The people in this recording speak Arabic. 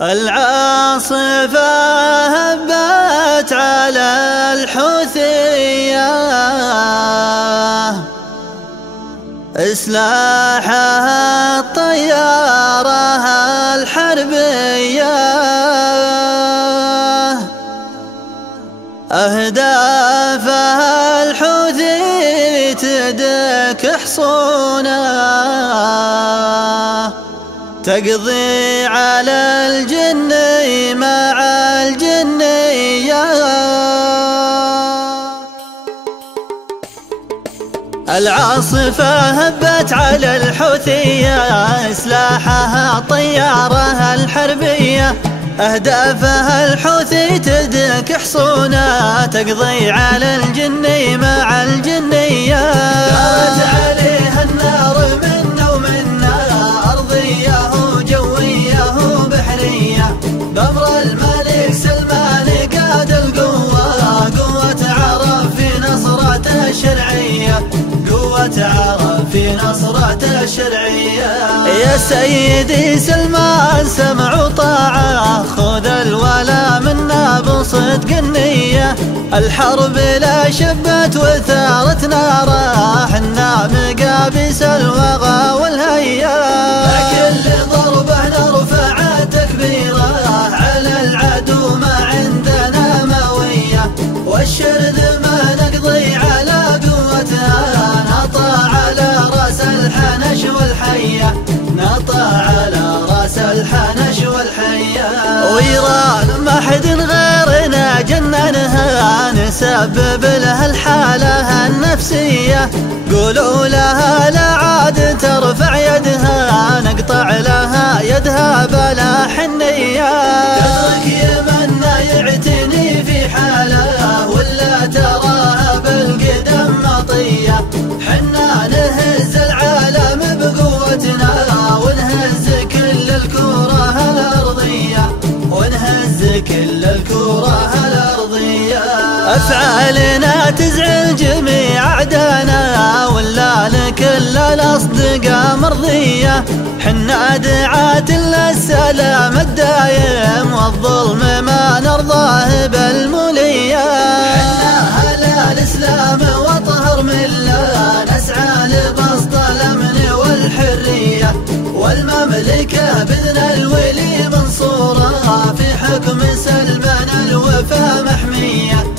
العاصفة هبت على الحوثية، إسلاحها الطيارة الحربية، أهدافها الحوثي تدك حصونها، تقضي على الجني مع الجنية. العاصفة هبت على الحوثية، إسلاحها طيارها الحربية، أهدافها الحوثي تدك حصونها، تقضي على الجني مع الجنية. دارت عليها النار منا ومنا، أرضية وجوية وبحرية، بأمر الملك سلمان قاد القوة، قوة عرب في نصرته الشرعية، قوة عرب في نصرته الشرعية. يا سيدي سلمان سمع وطاعة، خذ الولا منا بصدق النية، الحرب لا شبت وثارت ناره، حنا مقابس الوغى والهيا، لكل ضربه نرفع تكبيره، على العدو ما عندنا مويه، والشرذ ما نقضي على قوتها، نطع على راس الحنش والحيه، نطع على راس الحنش والحيه. ويران ما حد غيرنا جننها، نسبب لها الحاله النفسيه، قولوا لها لا عاد ترفع يدها، نقطع لها يدها بلا حنيه. تترك يمنا يعتني في حاله، ولا تراها بالقدم مطيه، حنا نهز العالم بقوتنا، ونهز كل الكرة الأرضية، ونهز كل الكرة الأرضية. أفعالنا تزعل جميع أعدانا، ولا لكل الأصدقاء مرضية، حنا دعاة للسلام الدايم، والظلم ما نرضاه بالمولية، حنا هلا الإسلام وطهر ملة، نسعى لبسط الأمن والحرية، والمملكة بإذن الولي منصورة، في حكم سلمان الوفا محمية.